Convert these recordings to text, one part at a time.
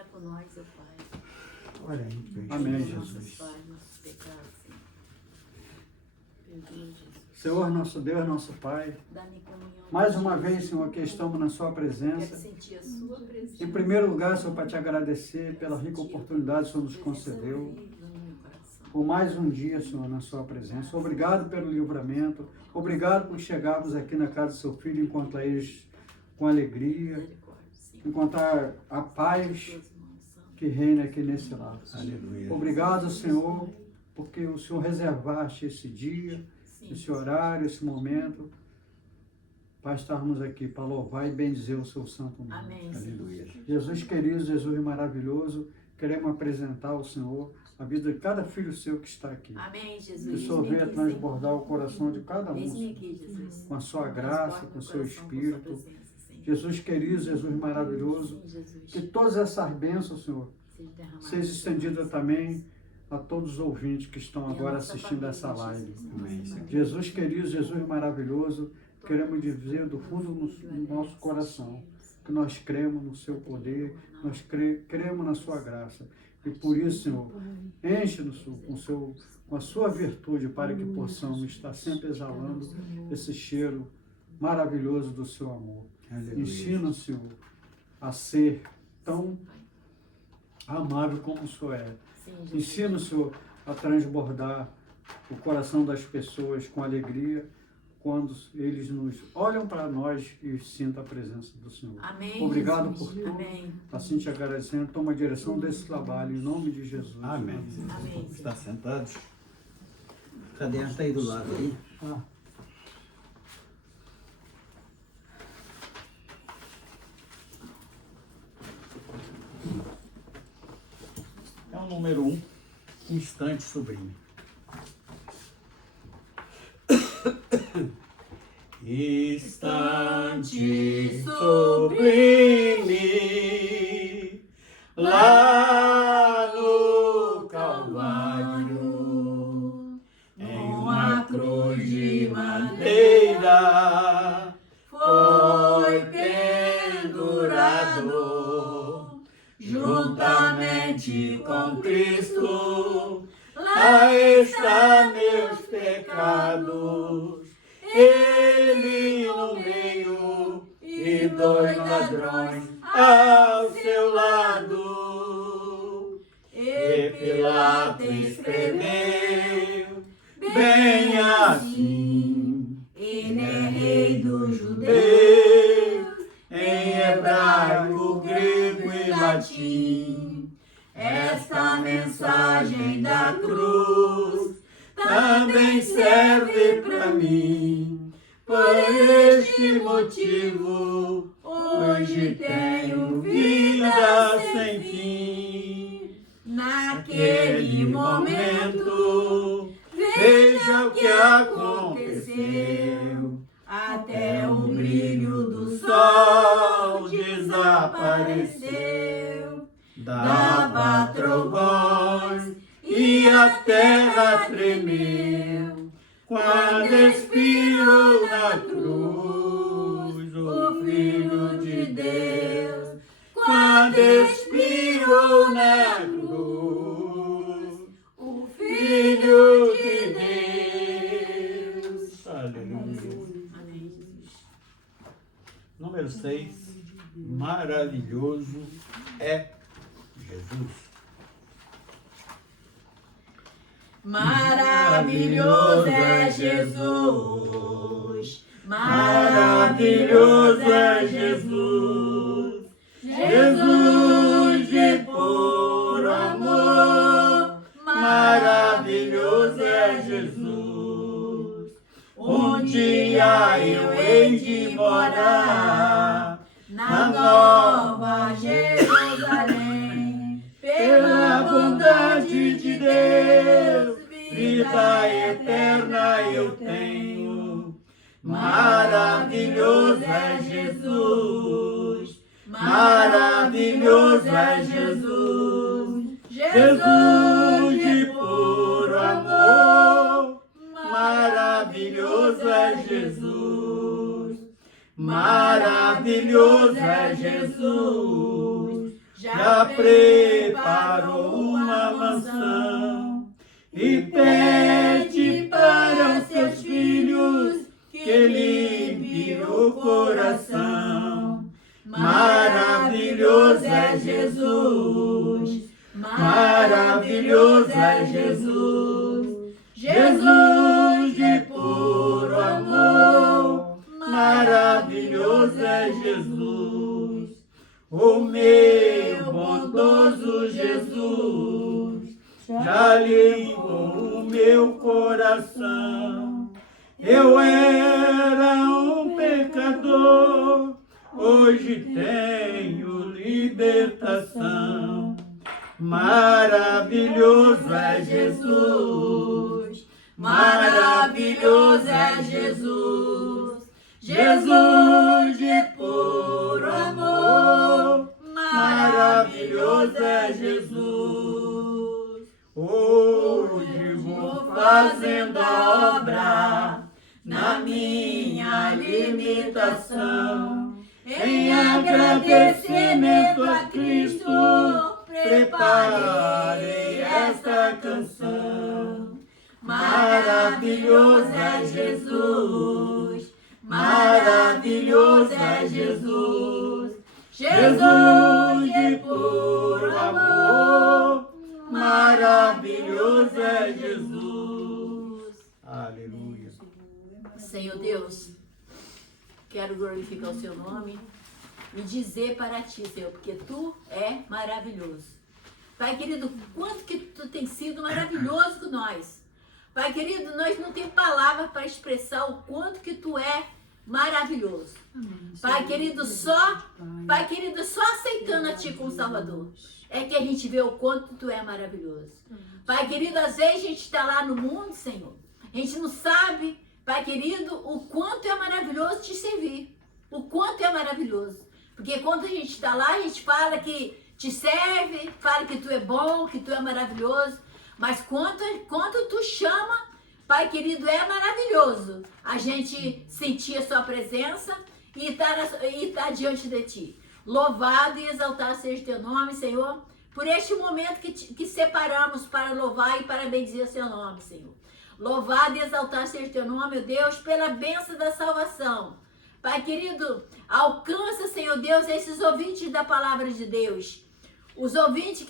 está por nós, ó Pai. Olha aí, Cristo. Amém, Nossos Jesus. pais, nossos pecados, Senhor. Perdoa, Jesus. Senhor, nosso Deus, nosso Pai, Dá-me comunhão. mais uma vez, Senhor, que estamos na Sua Quero presença. sentir a sua presença. Em primeiro lugar, Senhor, para te agradecer pela rica oportunidade que o Senhor nos concedeu. Por mais um dia, Senhor, na Sua presença. Obrigado pelo livramento. Obrigado por chegarmos aqui na casa do Seu Filho, encontrar eles com alegria, encontrar a paz que reina aqui nesse lar. Aleluia. Obrigado, Senhor, porque o Senhor reservaste esse dia, esse horário, esse momento, para estarmos aqui, para louvar e bendizer o Seu santo nome. Amém. Aleluia. Jesus querido, Jesus maravilhoso, queremos apresentar ao Senhor a vida de cada filho seu que está aqui. Amém, Que Jesus. o Senhor venha transbordar o coração de cada Eis-me um, aqui, Jesus. com a sua graça, com o seu espírito. Com sua presença, Senhor. Jesus querido, Jesus maravilhoso, Sim, Jesus. que todas essas bênçãos, Senhor, Seja derramado seja estendida também a todos os ouvintes que estão e a agora nossa assistindo família, essa live. Jesus, Amém, nossa Senhor. família. Jesus querido, Jesus maravilhoso, queremos dizer do fundo do nosso coração que nós cremos no seu poder, nós cremos na sua graça. E por isso, Senhor, enche-nos com a sua virtude para que possamos estar sempre exalando esse cheiro maravilhoso do seu amor. Aleluia. Ensina, Senhor, a ser tão amável como o Senhor é. Sim, Jesus. Ensina, Senhor, a transbordar o coração das pessoas com alegria quando eles nos olham para nós e sintam a presença do Senhor. Amém, Obrigado Jesus. por tudo. Amém. Assim te agradecendo. Toma a direção desse trabalho, em nome de Jesus. Amém. Amém. Está sentados? Cadeira está aí do lado aí. Ah, É o número 1, instante sublime. Instante sublime, lá no Calvário, em uma cruz de madeira, foi pendurado, juntamente com Cristo, lá está meus pecados. Ele no meio e dois ladrões ao seu lado. E Pilatos escreveu bem assim: Ele é rei dos judeus, em hebraico, grego e latim. Esta mensagem da cruz também serve para mim. Por este motivo, hoje tenho vida sem fim. Naquele momento, veja o que aconteceu. Até o brilho do sol desapareceu. Dava trovões e a terra tremeu, quando expirou na cruz o Filho de Deus. Quando expirou na cruz o Filho de Deus. Aleluia. Amém, Jesus. Número 6, maravilhoso é Jesus. Maravilhoso é Jesus. Maravilhoso é Jesus. Jesus de puro amor. Maravilhoso é Jesus. Um dia eu hei de morar na nova Jerusalém, pela bondade de Deus, vida eterna eu tenho. Maravilhoso é Jesus, maravilhoso é Jesus, Jesus de puro amor. Maravilhoso é Jesus, maravilhoso é Jesus. Já preparou uma mansão e pede para seus filhos que limpe o coração. Maravilhoso é Jesus, maravilhoso é Jesus, Jesus de puro amor, maravilhoso é Jesus, o meu bondoso Jesus, já limpou o meu coração. Eu era um pecador, hoje tenho libertação. Maravilhoso é Jesus, maravilhoso é Jesus, Jesus de puro amor, maravilhoso é Jesus. Hoje vou fazendo a obra na minha limitação, em agradecimento a Cristo, preparei esta canção. Maravilhoso é Jesus, maravilhoso é Jesus, Jesus de puro amor, maravilhoso é Jesus. Aleluia. Senhor Deus, quero glorificar o seu nome e dizer para ti, Senhor, porque tu é maravilhoso. Pai querido, quanto que tu tem sido maravilhoso com nós. Pai querido, nós não temos palavras para expressar o quanto que tu é maravilhoso. Pai querido, só aceitando a ti como Salvador é que a gente vê o quanto tu é maravilhoso. Pai querido, às vezes a gente está lá no mundo, Senhor, a gente não sabe, Pai querido, o quanto é maravilhoso te servir. O quanto é maravilhoso. Porque quando a gente está lá, a gente fala que te serve, fala que tu é bom, que tu é maravilhoso. Mas quando tu chama, Pai querido, é maravilhoso a gente sentir a sua presença e estar diante de ti. Louvado e exaltado seja o teu nome, Senhor, por este momento que separamos para louvar e para bendizer o seu nome, Senhor. Louvado e exaltado seja o teu nome, meu Deus, pela bênção da salvação. Pai querido, alcança, Senhor Deus, esses ouvintes da palavra de Deus. Os ouvintes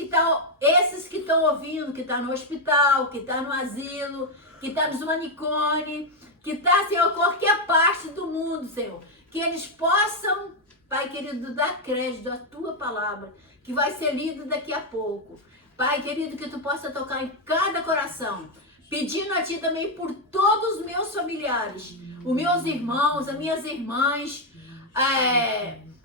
esses que estão ouvindo, que estão no hospital, que estão no asilo, que estão nos manicômios, que está, Senhor, qualquer parte do mundo, Senhor. Que eles possam, Pai querido, dar crédito à tua palavra, que vai ser lida daqui a pouco. Pai querido, que tu possa tocar em cada coração. Pedindo a ti também por todos os meus familiares, os meus irmãos, as minhas irmãs,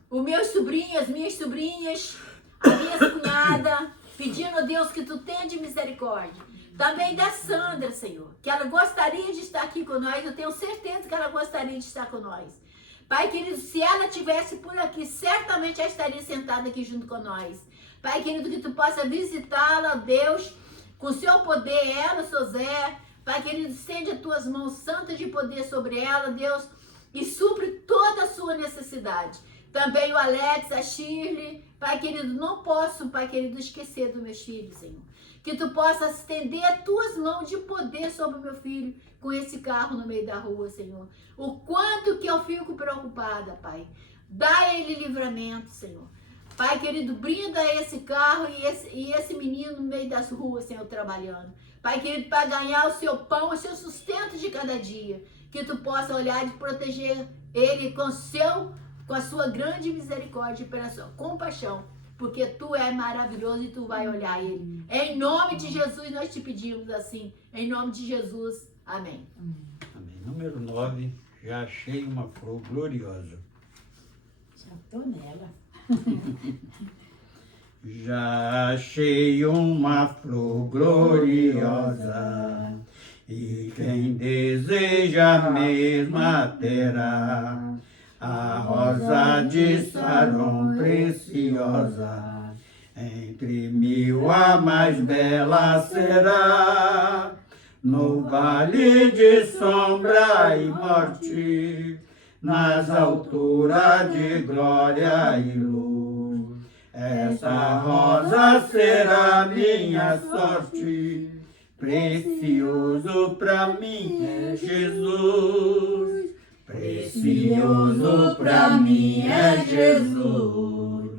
os meus sobrinhos, as minhas sobrinhas, a minha cunhada, pedindo a Deus que tu tenha de misericórdia. Também da Sandra, Senhor, que ela gostaria de estar aqui com nós, eu tenho certeza que ela gostaria de estar com nós. Pai querido, se ela estivesse por aqui, certamente ela estaria sentada aqui junto com nós. Pai querido, que tu possa visitá-la, Deus, com o seu poder, ela, seu Zé. Pai querido, estende as tuas mãos santas de poder sobre ela, Deus, e supre toda a sua necessidade. Também o Alex, a Shirley. Pai querido, não posso, Pai querido, esquecer dos meus filhos, Senhor. Que tu possa estender as tuas mãos de poder sobre o meu filho com esse carro no meio da rua, Senhor. O quanto que eu fico preocupada, Pai. Dá a ele livramento, Senhor. Pai querido, brinda esse carro e esse menino no meio das ruas, Senhor, trabalhando. Pai querido, para ganhar o seu pão, o seu sustento de cada dia. Que tu possa olhar e proteger ele com a sua grande misericórdia e pela sua compaixão. Porque tu é maravilhoso e tu vai olhar ele. Em nome de Jesus nós te pedimos assim. Em nome de Jesus. Amém. Amém. Número 9. Já achei uma flor gloriosa. Já tô nela. Já achei uma flor gloriosa, e quem deseja a mesma terá, a rosa de Saron preciosa, entre mil a mais bela será, no vale de sombra e morte, nas alturas de glória e luz. Essa rosa será minha sorte, precioso pra mim é Jesus. Precioso pra mim é Jesus.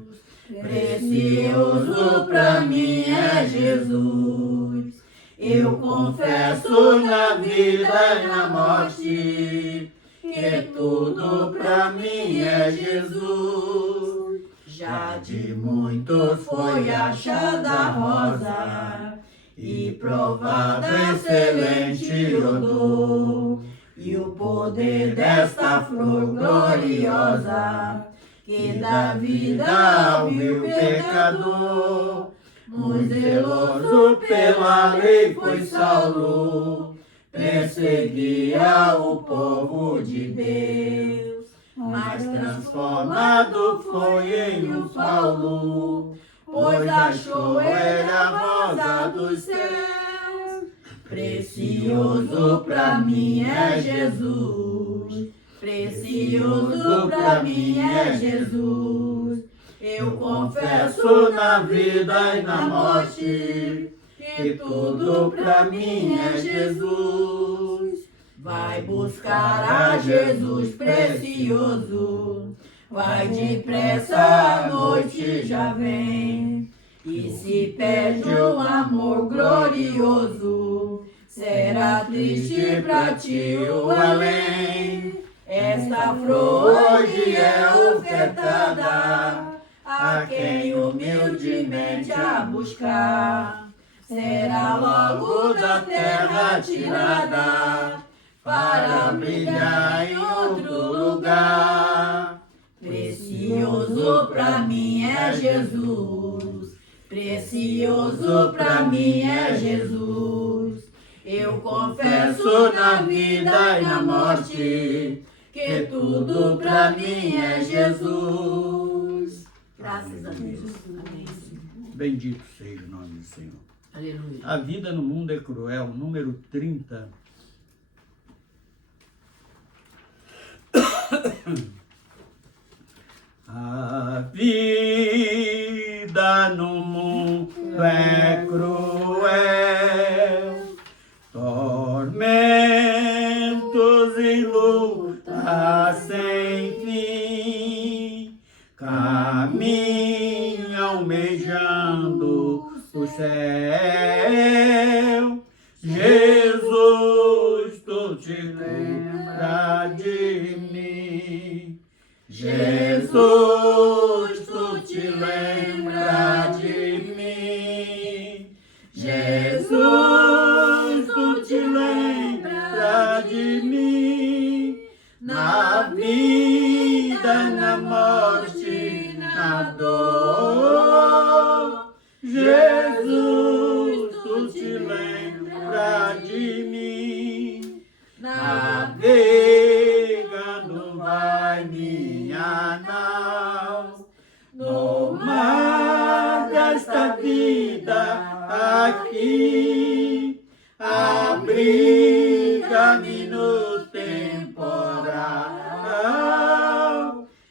Precioso pra mim é Jesus. Eu confesso na vida e na morte que tudo pra mim é Jesus. Já de muitos foi achada a rosa e provado excelente odor, e o poder desta flor gloriosa que dá vida ao meu pecador. Muito zeloso pela lei foi Saulo, perseguia o povo de Deus, mas transformado foi em um Paulo, pois achou ele a rosa dos céus. Precioso pra mim é Jesus, precioso pra mim é Jesus. Eu confesso na vida e na morte que tudo pra mim é Jesus. Vai buscar a Jesus precioso, vai depressa, a noite já vem. E se perde o amor glorioso, será triste pra ti o além. Esta flor hoje é ofertada a quem humildemente a buscar. Será logo da terra tirada para brilhar em outro lugar. Precioso pra mim é Jesus, precioso pra mim é Jesus. Eu confesso na vida e na morte que tudo pra mim é Jesus. Graças a Deus. Amém. Bendito seja o nome do Senhor. Aleluia. A vida no mundo é cruel, número 30. A vida no mundo é cruel, tormentos e lutas sem fim, caminho almejando o céu. Jesus, tu te lembra de mim. Jesus, tu te lembra de mim. Jesus, tu te lembra de mim. Na vida, na morte, na dor. Jesus, tu te lembra de mim. Navegando vai minha nau no mar desta vida aqui, abriga-me no temporal.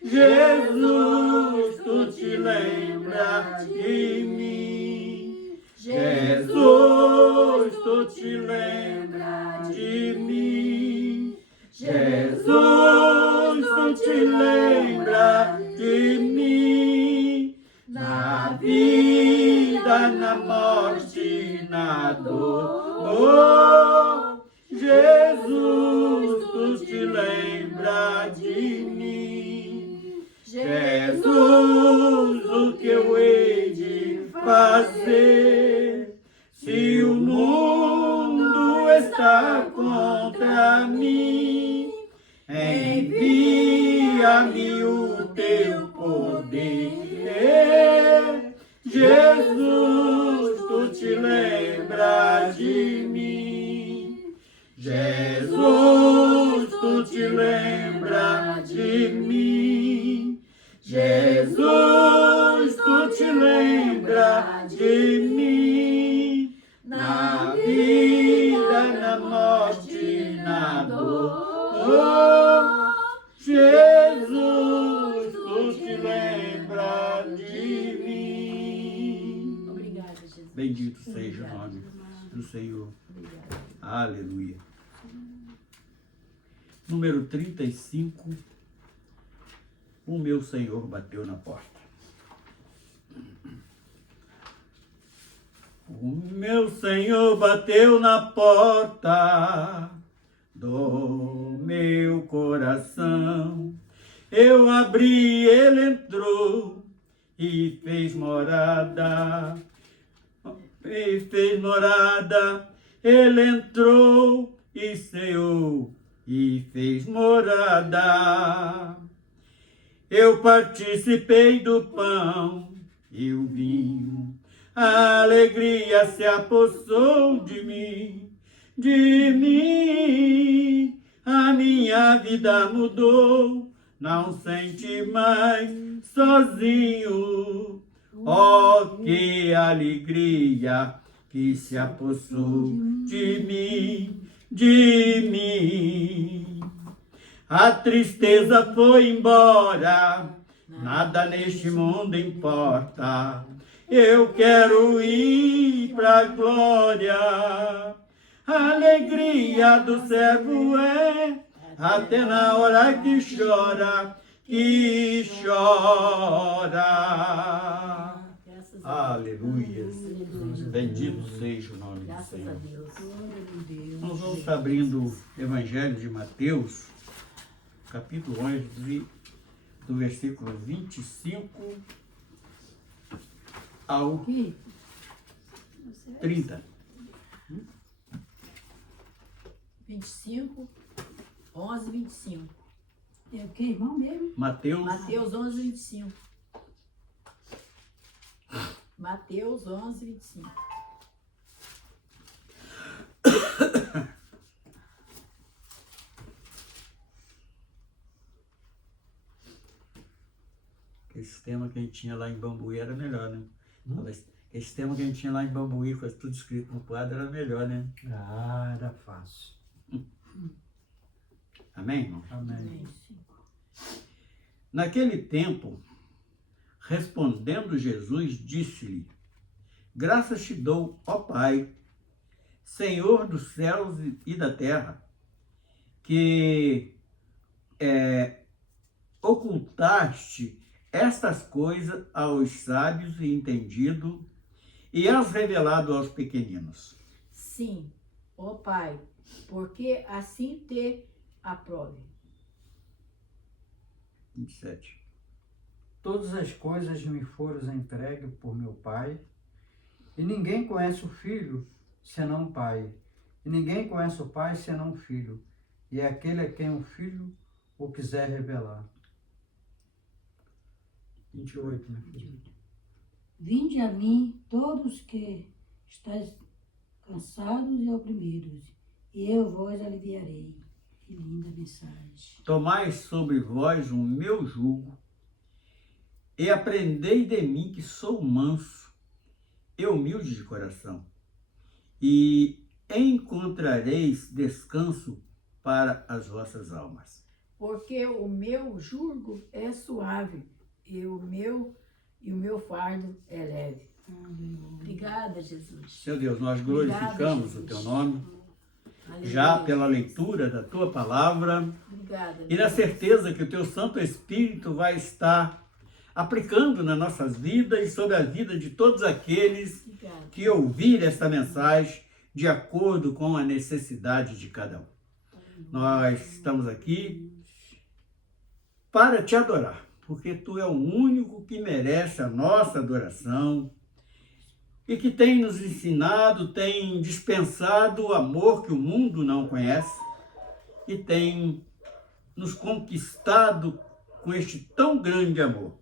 Jesus, tu te lembra de mim. Jesus, tu te lembra de mim. Jesus, tu te lembra de mim. Na vida, na morte, na dor. Jesus, tu te lembra de mim. Jesus, o que eu hei de fazer se o mundo está contra mim? Envia-me o teu poder. Jesus, tu te lembra de mim. Jesus, tu te lembra de mim. Jesus, tu te lembra de mim. Na vida, na morte, na dor. Jesus, tu te lembra de mim. Bendito seja o nome do Senhor. Obrigada. Aleluia. Número 35. O meu Senhor bateu na porta. O meu Senhor bateu na porta do meu coração. Eu abri, ele entrou e fez morada. E fez morada. Ele entrou e ceou e fez morada. Eu participei do pão e o vinho, a alegria se apossou de mim, a minha vida mudou, não senti mais sozinho, oh que alegria que se apossou de mim, A tristeza foi embora, nada neste mundo importa. Eu quero ir pra glória. A alegria do servo é até na hora que chora, Graças a Deus. Aleluia. Bendito seja o nome do Graças a Senhor. Deus. Nós vamos estar abrindo o Evangelho de Mateus, capítulo 11, do versículo 25 ao 30. 25, 11, 25. É o que, irmão mesmo? Mateus, Mateus 11, 25. Mateus 11, 25. esse tema que a gente tinha lá em Bambuí era melhor, né? Esse tema que a gente tinha lá em Bambuí, com tudo escrito no quadro, era melhor, né? Ah, era fácil. Amém, irmão? Amém. Naquele tempo, respondendo Jesus, disse-lhe: graças te dou, ó Pai, Senhor dos céus e da terra, que ocultaste estas coisas aos sábios e entendidos e as revelado aos pequeninos. Sim, ó Pai, porque assim te aprove. 27. Todas as coisas me foram entregues por meu Pai, e ninguém conhece o Filho senão o Pai, e ninguém conhece o Pai senão o Filho, e é aquele a quem o Filho o quiser revelar. 28, né, filho? Vinde a mim todos que estáis cansados e oprimidos, e eu vos aliviarei. Que linda mensagem. Tomai sobre vós o meu jugo e aprendei de mim, que sou manso e humilde de coração, e encontrareis descanso para as vossas almas. Porque o meu jugo é suave e o meu fardo é leve. Obrigada, Jesus. Seu Deus, nós Obrigada, glorificamos Jesus. o teu nome, Aleluia. já pela leitura da tua palavra, Obrigada. e na Jesus. certeza que o teu Santo Espírito vai estar aplicando nas nossas vidas e sobre a vida de todos aqueles Obrigada. que ouvir esta mensagem de acordo com a necessidade de cada um. Nós estamos aqui para te adorar, porque tu é o único que merece a nossa adoração e que tem nos ensinado, tem dispensado o amor que o mundo não conhece e tem nos conquistado com este tão grande amor.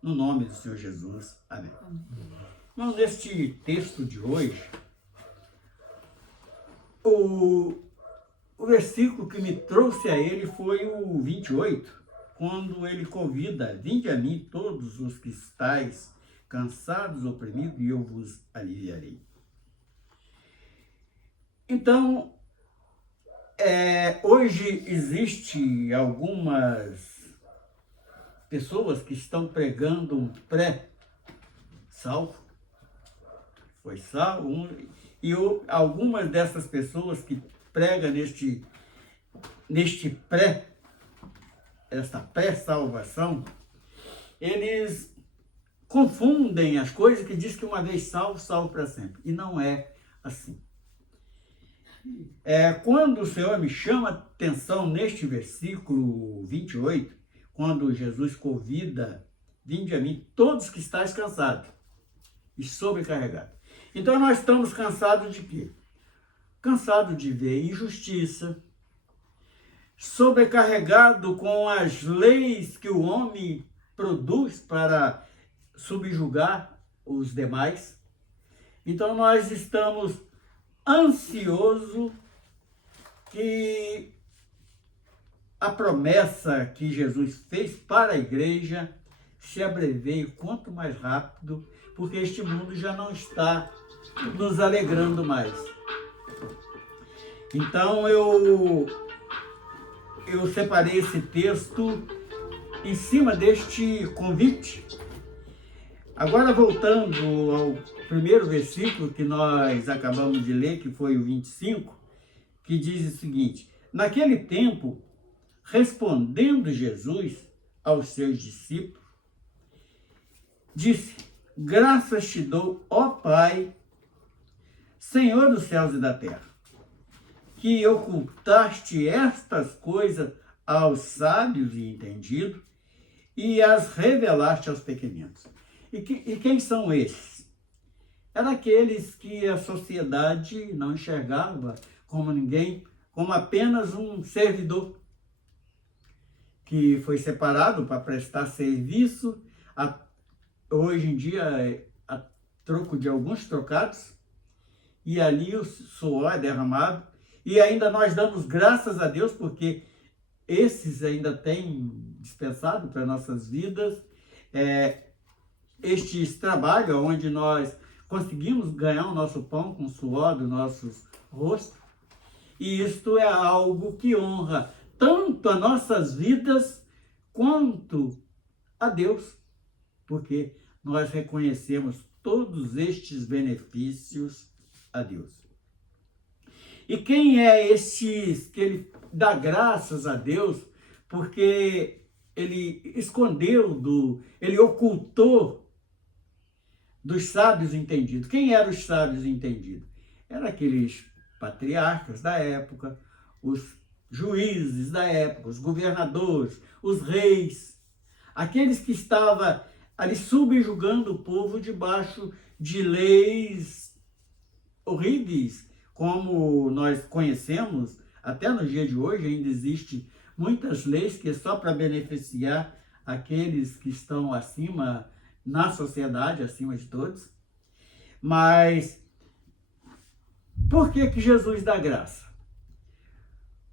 No nome do Senhor Jesus. Amém. Então, neste texto de hoje, o versículo que me trouxe a ele foi o 28, quando ele convida: vinde a mim todos os que estáis cansados, oprimidos, e eu vos aliviarei. Então, hoje existe algumas pessoas que estão pregando um pré-salvo, foi salvo. Algumas dessas pessoas que pregam esta pré-salvação, eles confundem as coisas, que diz que uma vez salvo, salvo para sempre. E não é assim. Quando o Senhor me chama a atenção neste versículo 28, quando Jesus convida: vinde a mim todos que estáis cansados e sobrecarregados. Então nós estamos cansados de quê? Cansados de ver injustiça, sobrecarregado com as leis que o homem produz para subjugar os demais. Então nós estamos ansiosos que a promessa que Jesus fez para a igreja se abreveie quanto mais rápido, porque este mundo já não está nos alegrando mais. Então eu separei esse texto em cima deste convite. Agora, voltando ao primeiro versículo que nós acabamos de ler, que foi o 25, que diz o seguinte: naquele tempo, respondendo Jesus aos seus discípulos, disse: graças te dou, ó Pai, Senhor dos céus e da terra, que ocultaste estas coisas aos sábios e entendidos e as revelaste aos pequeninos. E quem são esses? Eram aqueles que a sociedade não enxergava como ninguém, como apenas um servidor que foi separado para prestar serviço, hoje em dia a troco de alguns trocados, e ali o suor é derramado, e ainda nós damos graças a Deus porque esses ainda têm dispensado para nossas vidas estes trabalhos onde nós conseguimos ganhar o nosso pão com o suor do nosso rosto, e isto é algo que honra tanto as nossas vidas quanto a Deus, porque nós reconhecemos todos estes benefícios a Deus. E quem é estes que ele dá graças a Deus, porque ele escondeu, ele ocultou dos sábios entendidos? Quem eram os sábios entendidos? Eram aqueles patriarcas da época, os juízes da época, os governadores, os reis, aqueles que estavam ali subjugando o povo debaixo de leis horríveis, como nós conhecemos. Até no dia de hoje ainda existem muitas leis que é só para beneficiar aqueles que estão acima na sociedade, acima de todos. Mas por que Jesus dá graça?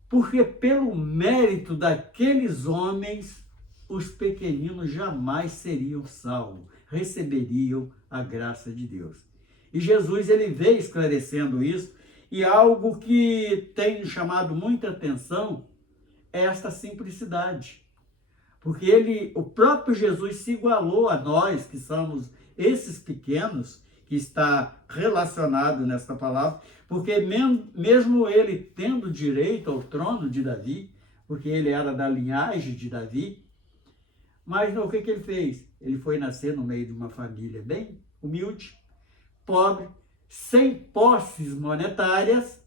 Porque pelo mérito daqueles homens, os pequeninos jamais seriam salvos, receberiam a graça de Deus. E Jesus, ele veio esclarecendo isso, e algo que tem chamado muita atenção é esta simplicidade. Porque o próprio Jesus se igualou a nós, que somos esses pequenos, que está relacionado nesta palavra, porque mesmo ele tendo direito ao trono de Davi, porque ele era da linhagem de Davi, mas o que ele fez? Ele foi nascer no meio de uma família bem humilde, pobre, sem posses monetárias,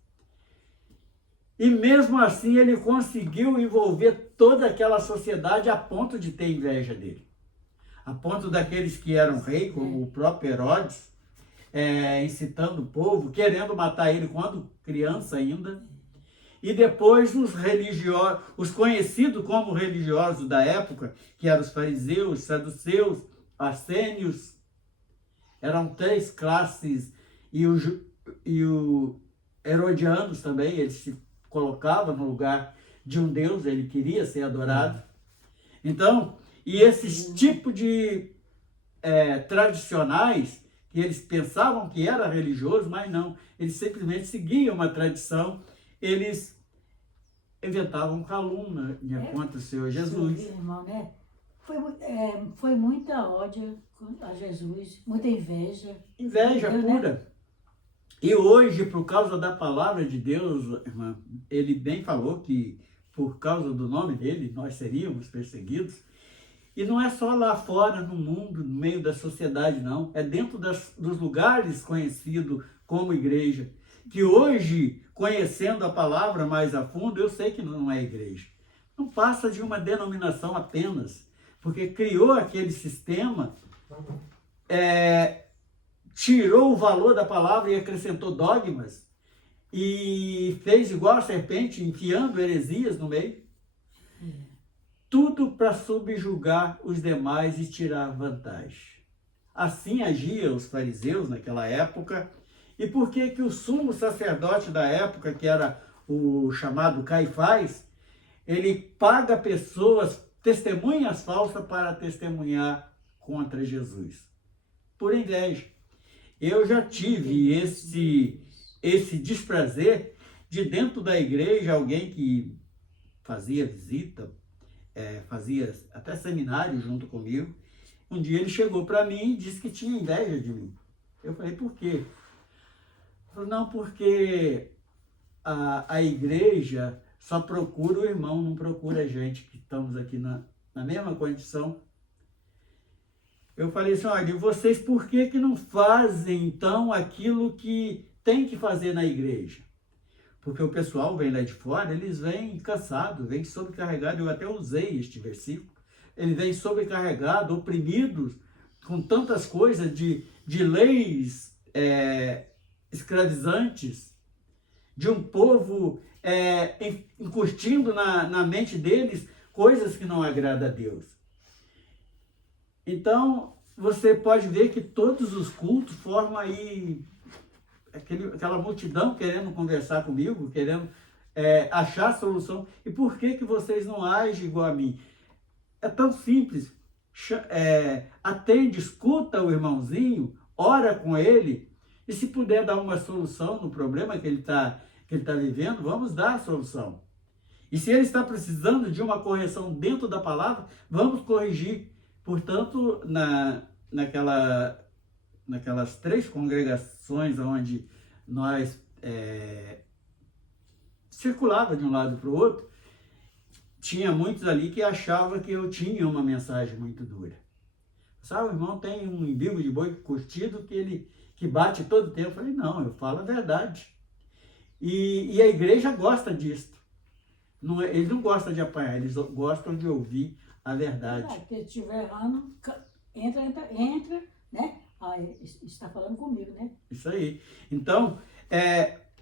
e mesmo assim ele conseguiu envolver toda aquela sociedade a ponto de ter inveja dele. A ponto daqueles que eram rei, como o próprio Herodes, incitando o povo, querendo matar ele quando criança ainda. E depois os religiosos, os conhecidos como religiosos da época, que eram os fariseus, saduceus, assênios, eram 3 classes, e o herodianos também, ele se colocava no lugar de um Deus, ele queria ser adorado. Então, e esses tipos de tradicionais, que eles pensavam que era religioso, mas não, eles simplesmente seguiam uma tradição, eles inventavam calúnia contra o Senhor Jesus. Irmão, né? Foi muita ódio a Jesus, muita inveja. Inveja Entendeu, pura. né? E hoje, por causa da palavra de Deus, irmã, ele bem falou que por causa do nome dele, nós seríamos perseguidos. E não é só lá fora, no mundo, no meio da sociedade, não. É dentro dos lugares conhecidos como igreja. Que hoje, conhecendo a palavra mais a fundo, eu sei que não é igreja. Não passa de uma denominação apenas. Porque criou aquele sistema, tirou o valor da palavra e acrescentou dogmas. E fez igual a serpente, enfiando heresias no meio. Tudo para subjugar os demais e tirar vantagem. Assim agiam os fariseus naquela época. E por que que o sumo sacerdote da época, que era o chamado Caifás, ele paga pessoas, testemunhas falsas, para testemunhar contra Jesus? Por inveja. Eu já tive esse desprazer de dentro da igreja, alguém que fazia visita, fazia até seminário junto comigo. Um dia ele chegou para mim e disse que tinha inveja de mim. Eu falei, por quê? Ele falou, não, porque a igreja só procura o irmão, não procura a gente que estamos aqui na mesma condição. Eu falei assim, olha, e vocês por que não fazem então aquilo que tem que fazer na igreja? Porque o pessoal vem lá de fora, eles vêm cansados, vêm sobrecarregados. Eu até usei este versículo. Eles vêm sobrecarregados, oprimidos, com tantas coisas de leis escravizantes, de um povo incutindo na mente deles coisas que não agradam a Deus. Então, você pode ver que todos os cultos formam aí aquela multidão querendo conversar comigo, querendo achar solução. E por que vocês não agem igual a mim? É tão simples. Atende, escuta o irmãozinho, ora com ele, e se puder dar uma solução no problema que ele tá vivendo, vamos dar a solução. E se ele está precisando de uma correção dentro da palavra, vamos corrigir. Portanto, naquelas 3 congregações onde nós circulava de um lado para o outro, tinha muitos ali que achavam que eu tinha uma mensagem muito dura. Sabe, o irmão tem um umbigo de boi curtido que bate todo tempo. Eu falei, não, eu falo a verdade. E a igreja gosta disso. Eles não gostam de apanhar, eles gostam de ouvir a verdade. Porque se estiver errando, entra, né? Está falando comigo, né? Isso aí. Então,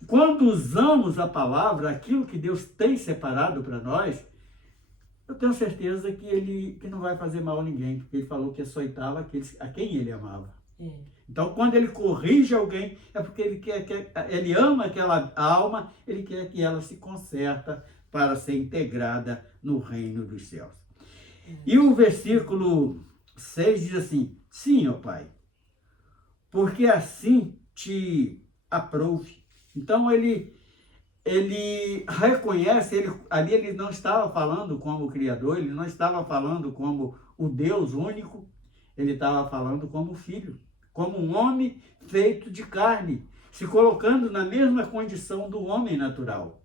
quando usamos a palavra, aquilo que Deus tem separado para nós, eu tenho certeza que não vai fazer mal a ninguém, porque ele falou que açoitava aqueles a quem ele amava. Então, quando ele corrige alguém, é porque ele ama aquela alma, ele quer que ela se conserta para ser integrada no reino dos céus. E o versículo 6 diz assim, sim, ó Pai, porque assim te aprouve. Então, ele reconhece, ali ele não estava falando como o Criador, ele não estava falando como o Deus único, ele estava falando como filho, como um homem feito de carne, se colocando na mesma condição do homem natural.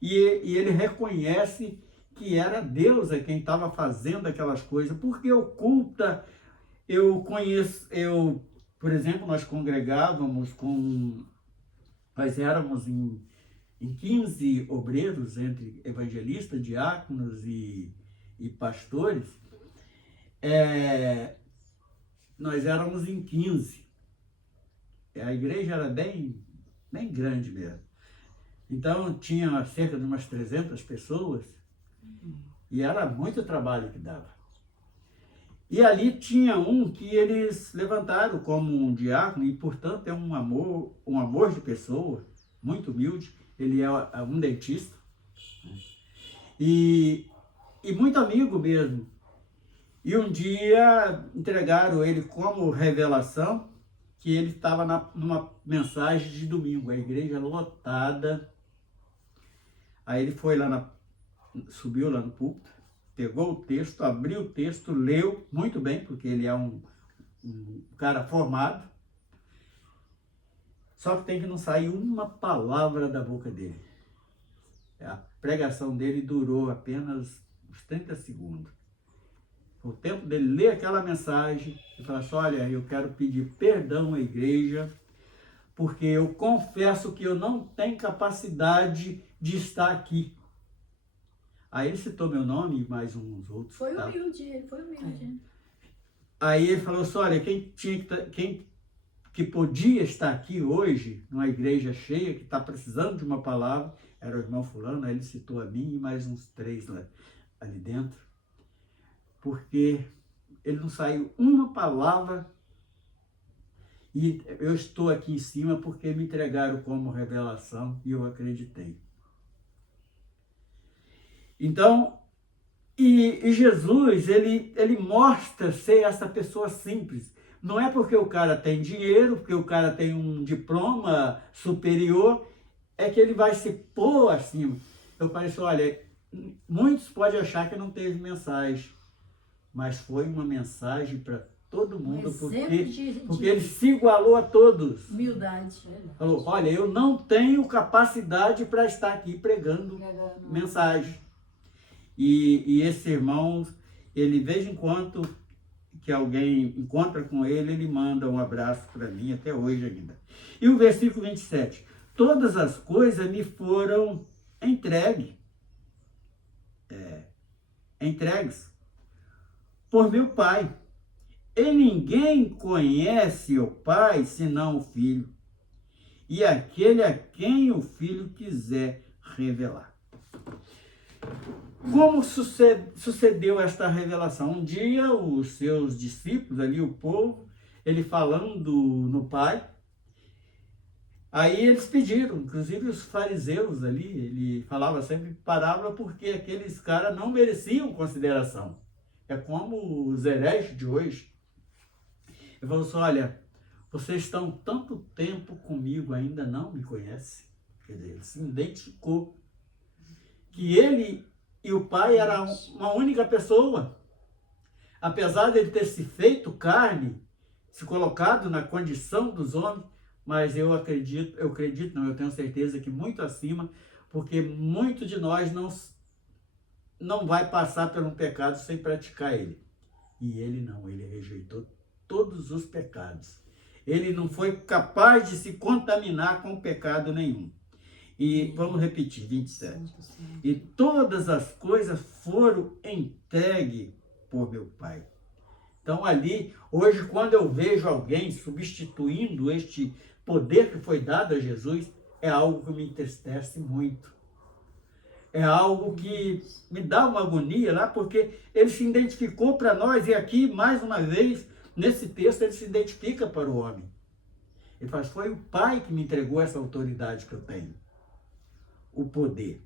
E ele reconhece que era Deus quem estava fazendo aquelas coisas, porque oculta, por exemplo, nós congregávamos nós éramos em 15 obreiros, entre evangelistas, diáconos e pastores, nós éramos em 15. A igreja era bem grande mesmo. Então, tinha cerca de umas 300 pessoas e era muito trabalho que dava. E ali tinha um que eles levantaram como um diácono e, portanto, é um amor de pessoa, muito humilde. Ele é um dentista, né? E muito amigo mesmo. E um dia entregaram ele como revelação que ele estava numa mensagem de domingo, a igreja lotada. Aí ele foi subiu lá no púlpito, pegou o texto, abriu o texto, leu muito bem, porque ele é um cara formado. Só que tem que não sair uma palavra da boca dele. A pregação dele durou apenas uns 30 segundos. O tempo dele ler aquela mensagem e falar assim, olha, eu quero pedir perdão à igreja, porque eu confesso que eu não tenho capacidade de estar aqui. Aí ele citou meu nome e mais uns outros. Foi tá? humilde, ele foi humilde. Aí ele falou assim, olha, quem que podia estar aqui hoje, numa igreja cheia, que está precisando de uma palavra, era o irmão fulano, aí ele citou a mim e mais uns 3 lá, ali dentro, porque ele não saiu uma palavra e eu estou aqui em cima porque me entregaram como revelação e eu acreditei. Então, e Jesus, ele mostra ser essa pessoa simples. Não é porque o cara tem dinheiro, porque o cara tem um diploma superior, é que ele vai se pôr acima. Eu falei, olha, muitos podem achar que não teve mensagem, mas foi uma mensagem para todo mundo, porque ele se igualou a todos. Humildade. Falou, olha, eu não tenho capacidade para estar aqui pregando mensagem. E esse irmão, ele, de vez em quando que alguém encontra com ele, ele manda um abraço para mim, até hoje ainda. E o versículo 27, todas as coisas me foram entregues por meu Pai. E ninguém conhece o Pai senão o Filho, e aquele a quem o Filho quiser revelar. Como sucedeu esta revelação? Um dia, os seus discípulos, ali o povo, ele falando no Pai, aí eles pediram, inclusive os fariseus ali, ele falava sempre parábola porque aqueles caras não mereciam consideração. É como os hereges de hoje. Ele falou assim, olha, vocês estão tanto tempo comigo, ainda não me conhecem. Quer dizer, ele se identificou que ele e o Pai eram uma única pessoa. Apesar de ele ter se feito carne, se colocado na condição dos homens, mas eu tenho certeza que muito acima, porque muito de nós não vai passar por um pecado sem praticar ele. E ele não, ele rejeitou todos os pecados. Ele não foi capaz de se contaminar com pecado nenhum. E vamos repetir, 27. E todas as coisas foram entregues por meu Pai. Então ali, hoje, quando eu vejo alguém substituindo este poder que foi dado a Jesus, é algo que me entristece muito. É algo que me dá uma agonia lá, porque ele se identificou para nós, e aqui, mais uma vez, nesse texto, ele se identifica para o homem. Ele fala, foi o Pai que me entregou essa autoridade que eu tenho. O poder.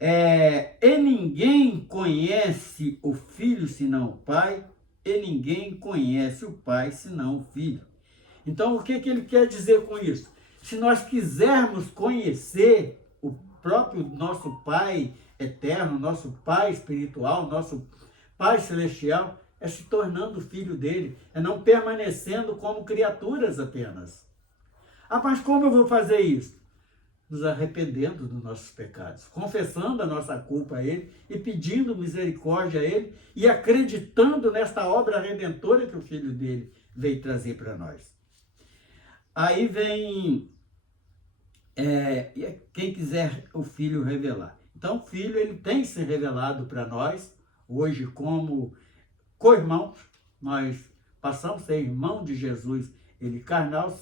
E ninguém conhece o Filho senão o Pai, e ninguém conhece o Pai senão o Filho. Então, o que ele quer dizer com isso? Se nós quisermos conhecer o próprio nosso Pai eterno, nosso Pai espiritual, nosso Pai celestial, é se tornando filho dele, é não permanecendo como criaturas apenas. Ah, mas como eu vou fazer isso? Nos arrependendo dos nossos pecados, confessando a nossa culpa a ele e pedindo misericórdia a ele e acreditando nesta obra redentora que o Filho dele veio trazer para nós. Aí vem quem quiser o Filho revelar. Então o Filho, ele tem se revelado para nós, hoje como co-irmãos, nós passamos a ser irmão de Jesus, ele carnal,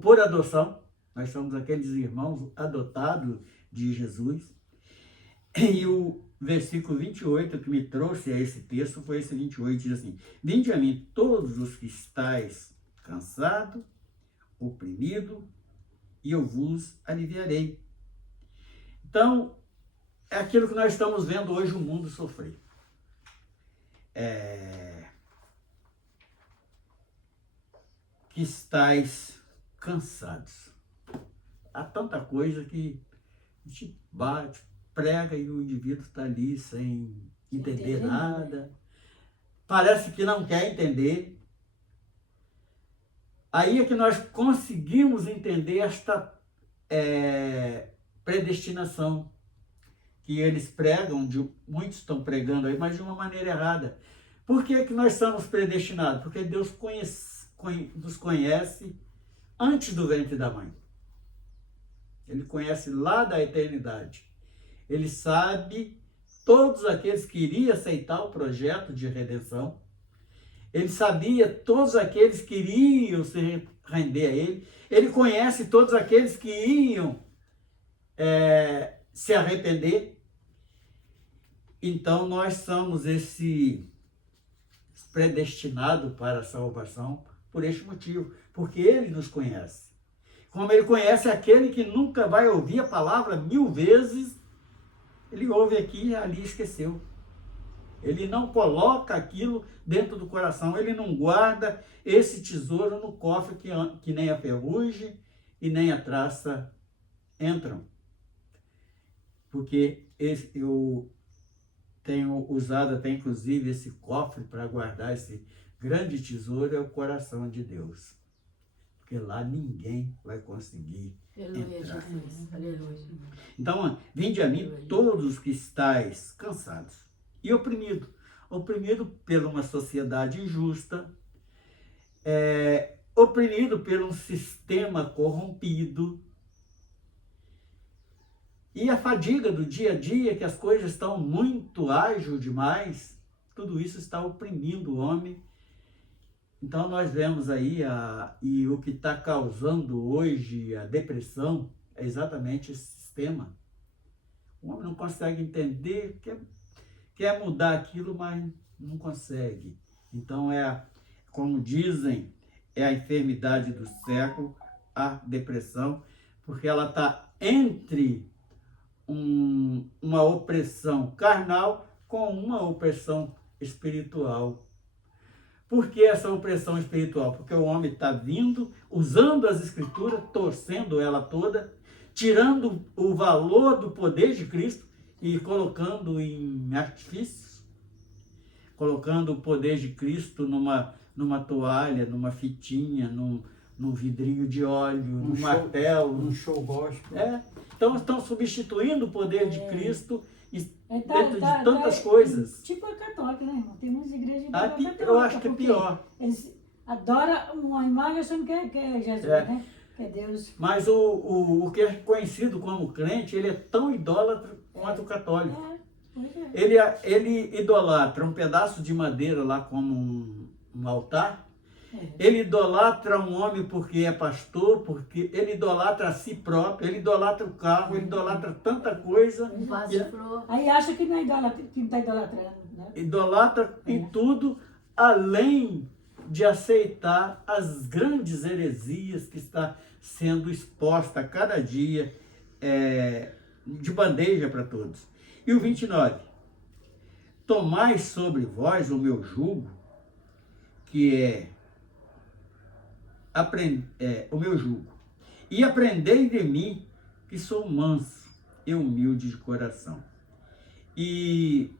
por adoção, nós somos aqueles irmãos adotados de Jesus. E o versículo 28 que me trouxe a esse texto foi esse 28, diz assim, vinde a mim todos os que estáis cansados, oprimidos, e eu vos aliviarei. Então, é aquilo que nós estamos vendo hoje o mundo sofrer. Que estáis cansados. Há tanta coisa que a gente bate, prega e o indivíduo está ali sem entender nada. Parece que não quer entender. Aí é que nós conseguimos entender esta predestinação que eles pregam, muitos estão pregando aí, mas de uma maneira errada. Por que que nós somos predestinados? Porque Deus nos conhece antes do ventre da mãe. Ele conhece lá da eternidade. Ele sabe todos aqueles que iriam aceitar o projeto de redenção. Ele sabia todos aqueles que iriam se render a ele. Ele conhece todos aqueles que iam se arrepender. Então, nós somos esse predestinado para a salvação por este motivo, porque ele nos conhece. Como ele conhece aquele que nunca vai ouvir a palavra 1000 vezes, ele ouve aqui e ali esqueceu. Ele não coloca aquilo dentro do coração, ele não guarda esse tesouro no cofre que nem a ferrugem e nem a traça entram. Porque eu tenho usado até inclusive esse cofre para guardar esse grande tesouro, é o coração de Deus. Porque lá ninguém vai conseguir Aleluia, entrar. Jesus. Aleluia. Então, vinde a mim todos os que estáis cansados e oprimidos por uma sociedade injusta, oprimido por um sistema corrompido, e a fadiga do dia a dia, que as coisas estão muito ágeis demais, tudo isso está oprimindo o homem. Então nós vemos aí, e o que está causando hoje a depressão é exatamente esse sistema. O homem não consegue entender, quer mudar aquilo, mas não consegue. Então como dizem, é a enfermidade do século, a depressão, porque ela está entre uma opressão carnal com uma opressão espiritual. Por que essa opressão espiritual? Porque o homem está vindo, usando as escrituras, torcendo ela toda, tirando o valor do poder de Cristo e colocando em artifícios, colocando o poder de Cristo numa toalha, numa fitinha, num vidrinho de óleo, num martelo. Um show gospel. Então estão substituindo o poder de Cristo dentro de tantas coisas. Tipo a católica, né, irmão? Tem umas igrejas católicas. Eu acho que é pior. Eles adoram uma imagem achando que é Jesus, né? Que é Deus. Mas o que é conhecido como crente, ele é tão idólatra quanto o católico. Ele idolatra um pedaço de madeira lá como um altar. Ele idolatra um homem porque é pastor, porque ele idolatra a si próprio, ele idolatra o carro, ele idolatra tanta coisa. Um vaso de flor. Aí acha que não está idolatrando, né? Idolatra em tudo, além de aceitar as grandes heresias que está sendo exposta a cada dia, de bandeja para todos. E o 29. Tomai sobre vós o meu jugo, que é o meu jugo, e aprendei de mim, que sou manso e humilde de coração, e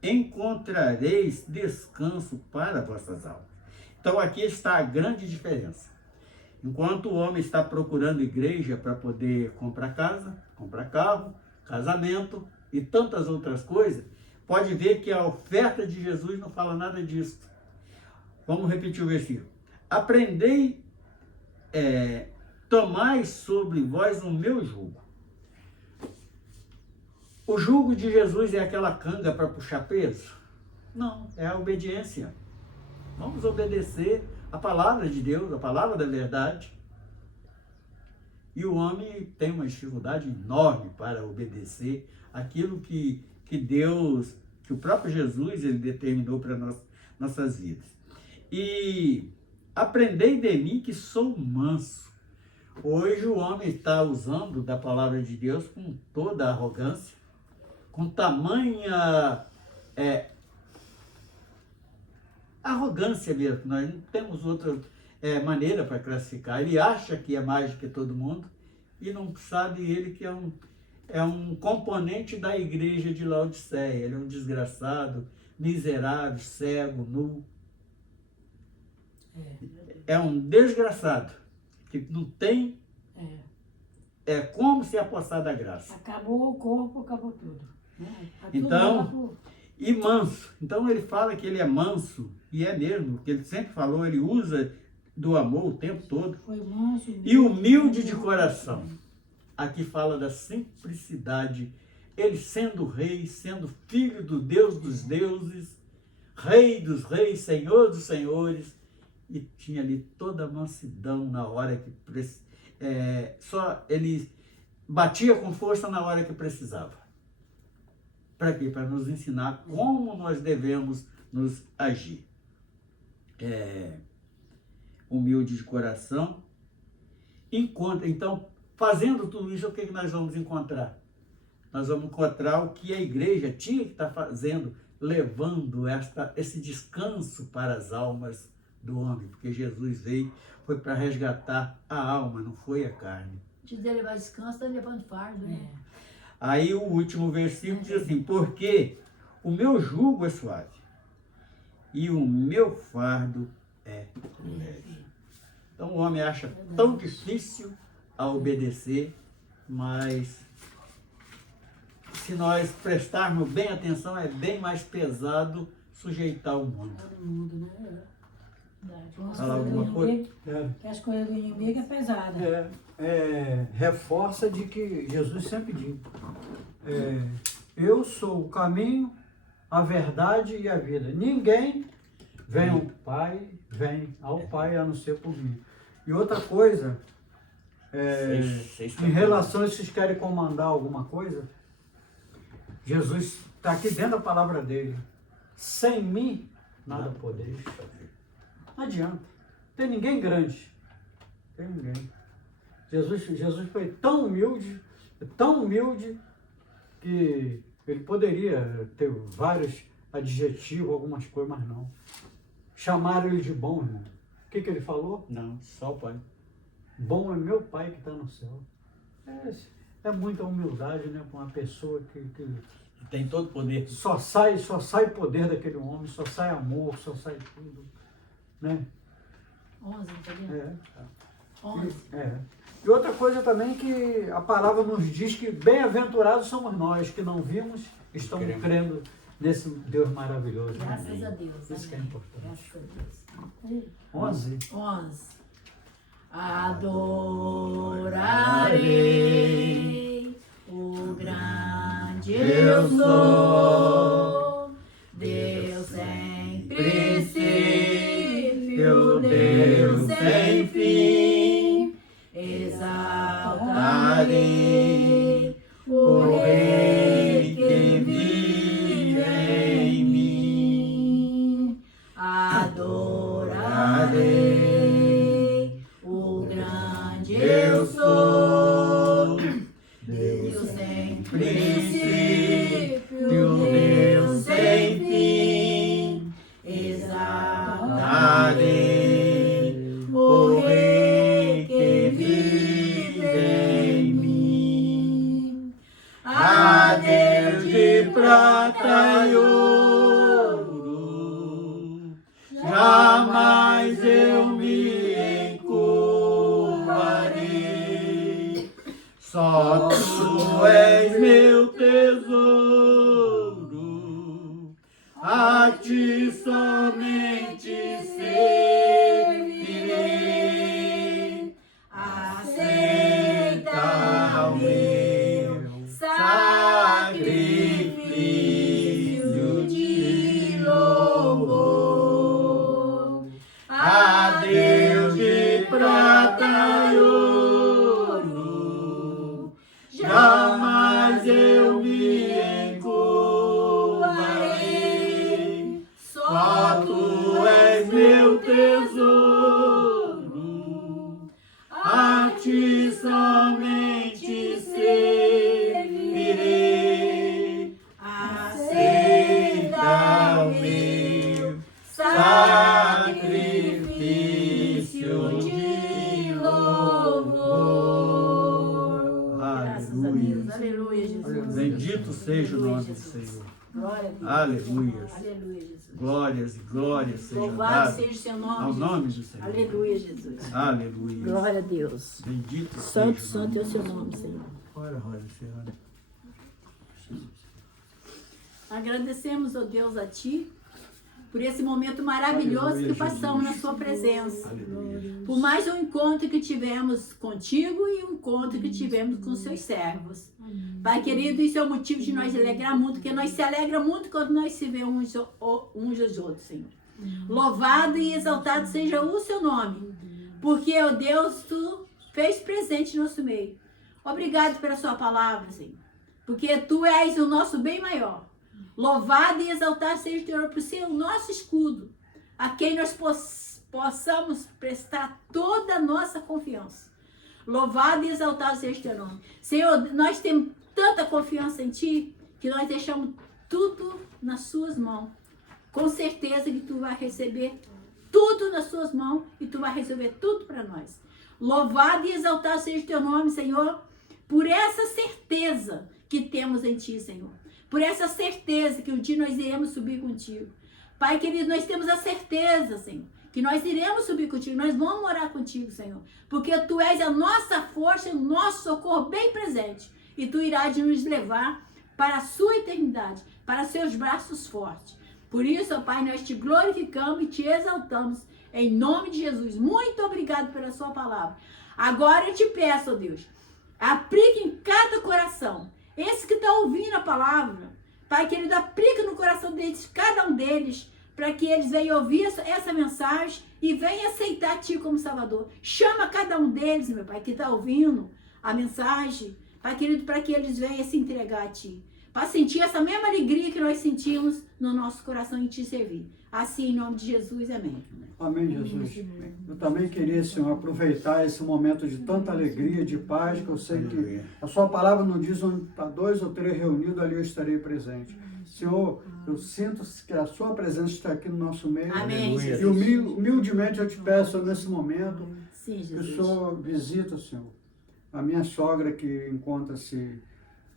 encontrareis descanso para vossas almas. Então aqui está a grande diferença. Enquanto o homem está procurando igreja para poder comprar casa, comprar carro, casamento e tantas outras coisas, pode ver que a oferta de Jesus não fala nada disso. Vamos repetir o versículo. Aprendei, tomai sobre vós o meu jugo. O jugo de Jesus é aquela canga para puxar peso? Não, é a obediência. Vamos obedecer a palavra de Deus, a palavra da verdade. E o homem tem uma dificuldade enorme para obedecer aquilo que Deus, que o próprio Jesus, ele determinou para nossas vidas. E aprendei de mim, que sou manso. Hoje o homem está usando da palavra de Deus com toda a arrogância, com tamanha arrogância mesmo. Nós não temos outra maneira para classificar. Ele acha que é mais do que todo mundo e não sabe ele que é um componente da igreja de Laodiceia. Ele é um desgraçado, miserável, cego, nu. É um desgraçado, que não tem, é como se apossar da graça. Acabou o corpo, acabou tudo. Né? Tá tudo Então, lá pro- E manso. Então ele fala que ele é manso, e é mesmo, que ele sempre falou, ele usa do amor o tempo todo. Foi manso. E humilde de coração. Aqui fala da simplicidade, ele sendo rei, sendo filho do Deus dos deuses, rei dos reis, senhor dos senhores, e tinha ali toda a mansidão na hora que só ele batia com força na hora que precisava. Para quê? Para nos ensinar como nós devemos nos agir. Humilde de coração. Então, fazendo tudo isso, o que nós vamos encontrar? Nós vamos encontrar o que a igreja tinha que estar fazendo, levando esse descanso para as almas do homem, porque Jesus veio, foi para resgatar a alma, não foi a carne. Antes de levar descanso, está levando fardo, né? Aí o último versículo diz assim, porque o meu jugo é suave e o meu fardo é leve. Então o homem acha tão difícil a obedecer, mas se nós prestarmos bem atenção, é bem mais pesado sujeitar o mundo. Todo mundo, né? As Falar coisas do alguma coisa? inimigo, que as coisas do inimigo é pesada. Reforça de que Jesus sempre diz, eu sou o caminho, a verdade e a vida. Ninguém vem ao Pai a não ser por mim. E outra coisa, em relação a vocês querem comandar alguma coisa, Jesus está aqui dentro da palavra dele. Sem mim, nada podeis fazer. Não adianta. Tem ninguém grande. Tem ninguém. Jesus foi tão humilde, que ele poderia ter vários adjetivos, algumas coisas, mas não. Chamaram ele de bom, irmão. O que ele falou? Não, só o Pai. Bom é meu Pai que está no céu. É muita humildade, né, para uma pessoa que Tem todo o poder. só sai poder daquele homem, só sai amor, só sai tudo, né? 11, não tá vendo? 11. E outra coisa também que a palavra nos diz que bem-aventurados somos nós que não vimos, estamos crendo nesse Deus maravilhoso. Graças Amém. a Deus. Isso que é amém. importante. Graças a Deus. 11. 11. Adorarei o grande eu sou, Deus sem princípio, Deus sem fim, exaltarei o Rei que vive em mim, adorarei o grande eu sou, Deus sem princípio, Deus sem fim, exaltarei o Rei que vive em mim. A Deus de prata e ouro, jamais eu me encurvarei. Só tu és meu tesouro, a ti somente servirei. Aceita o meu sacrifício de louvor. A Deus de prata e ouro, jamais eu me encurvarei. Só tu és meu tesouro, a ti somente servirei. Aceita o meu sacrifício de louvor. Graças a Deus. Aleluia, Jesus. Bendito seja o nome do Senhor. Glória a Deus. Aleluia. Aleluia, Jesus. Glórias e glórias sejam Louvado dadas seja o seu ao nome, nome Jesus. do Senhor. Aleluia, Jesus. Aleluia. Glória a Deus. Bendito Santo, seja o santo é o nome. seu nome, Senhor. Ora, Senhor. Agradecemos, ó Deus, a Ti por esse momento maravilhoso Aleluia, que passamos Jesus. na Sua presença. Aleluia. Por mais um encontro que tivemos contigo e um encontro que tivemos com os seus servos. Pai querido, isso é o motivo de nós alegrar muito, porque nós se alegra muito quando nós se vemos uns aos outros, Senhor. Louvado e exaltado seja o seu nome, porque, ó Deus, Tu fez presente no nosso meio. Obrigado pela Sua palavra, Senhor, porque Tu és o nosso bem maior. Louvado e exaltado seja o Teu nome, por ser o nosso escudo, a quem nós possamos prestar toda a nossa confiança. Louvado e exaltado seja o Teu nome. Senhor, nós temos tanta confiança em Ti, que nós deixamos tudo nas Suas mãos. Com certeza que Tu vai receber tudo nas Suas mãos e Tu vai resolver tudo para nós. Louvado e exaltado seja o Teu nome, Senhor, por essa certeza que temos em Ti, Senhor. Por essa certeza que um dia nós iremos subir contigo. Pai querido, nós temos a certeza, Senhor, que nós iremos subir contigo, nós vamos morar contigo, Senhor. Porque Tu és a nossa força, o nosso socorro bem presente. E Tu irás nos levar para a sua eternidade, para seus braços fortes. Por isso, ó Pai, nós Te glorificamos e Te exaltamos em nome de Jesus. Muito obrigado pela Sua palavra. Agora eu Te peço, ó Deus, aplique em cada coração. Esse que está ouvindo a palavra, Pai querido, aplica no coração deles, cada um deles, para que eles venham ouvir essa mensagem e venham aceitar Ti como Salvador. Chama cada um deles, meu Pai, que está ouvindo a mensagem, Pai querido, para que eles venham se entregar a Ti. Para sentir essa mesma alegria que nós sentimos no nosso coração em Te servir. Assim, em nome de Jesus, amém. Amém, Jesus. Eu também queria, Senhor, aproveitar esse momento de tanta alegria, de paz, que eu sei que a Sua palavra nos diz onde está 2 ou 3 reunidos, ali eu estarei presente. Senhor, eu sinto que a Sua presença está aqui no nosso meio. Amém, E Jesus. humildemente eu te peço nesse momento Sim, que o Jesus. Senhor visita, Senhor, a minha sogra que encontra-se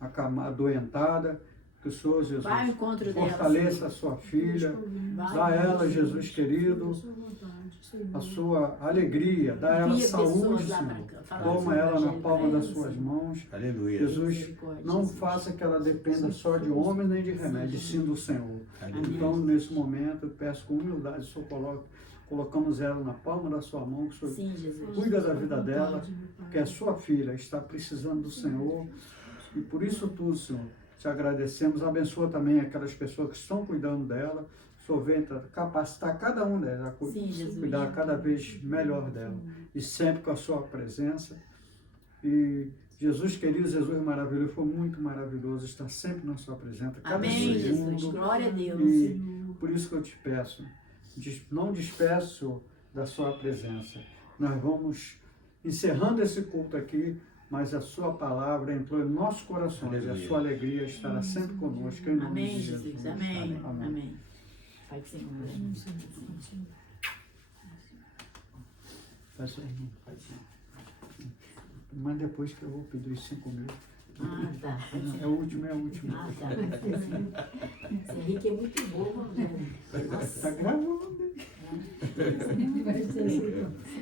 adoentada. Que o Senhor, Jesus, Vai ao encontro dela, fortaleça Senhor. a sua filha, Vai, dá a ela, Jesus querido, a sua alegria, dá a ela Envia saúde, pessoas lá Senhor. pra falar Toma sobre o ela na evangelho palma pra das ela, suas Senhor. mãos. Aleluia. Jesus, Misericórdia, não Jesus. faça que ela dependa só de homens nem de remédio, sim do Senhor. Aleluia. Então, nesse momento, eu peço com humildade, o Senhor colocamos ela na palma da sua mão, que o Senhor Sim, Jesus. cuida da vida dela, porque a sua filha está precisando do Senhor. E por isso tudo, Senhor, te agradecemos. Abençoa também aquelas pessoas que estão cuidando dela. O Senhor venha capacitar cada um delas a Sim, Jesus. cuidar cada vez melhor dela. E sempre com a sua presença. E Jesus querido, Jesus maravilhoso, foi muito maravilhoso estar sempre na sua presença. Cada Amém, Jesus. segundo. Glória a Deus. E por isso que eu te peço, não despeço da sua presença. Nós vamos encerrando esse culto aqui, mas a sua palavra entrou em nossos corações. E a Aleluia. sua alegria estará sempre conosco, em nome Amém, de Jesus. Jesus. Amém. Amém. Amém. Pai do Senhor. Faz isso aí, irmão. Mas depois que eu vou pedir os 5 mil. Ah, tá. É o último, é o último. Ah, tá. Esse Henrique é muito bobo, né? Tá gravando. Vai ser assim.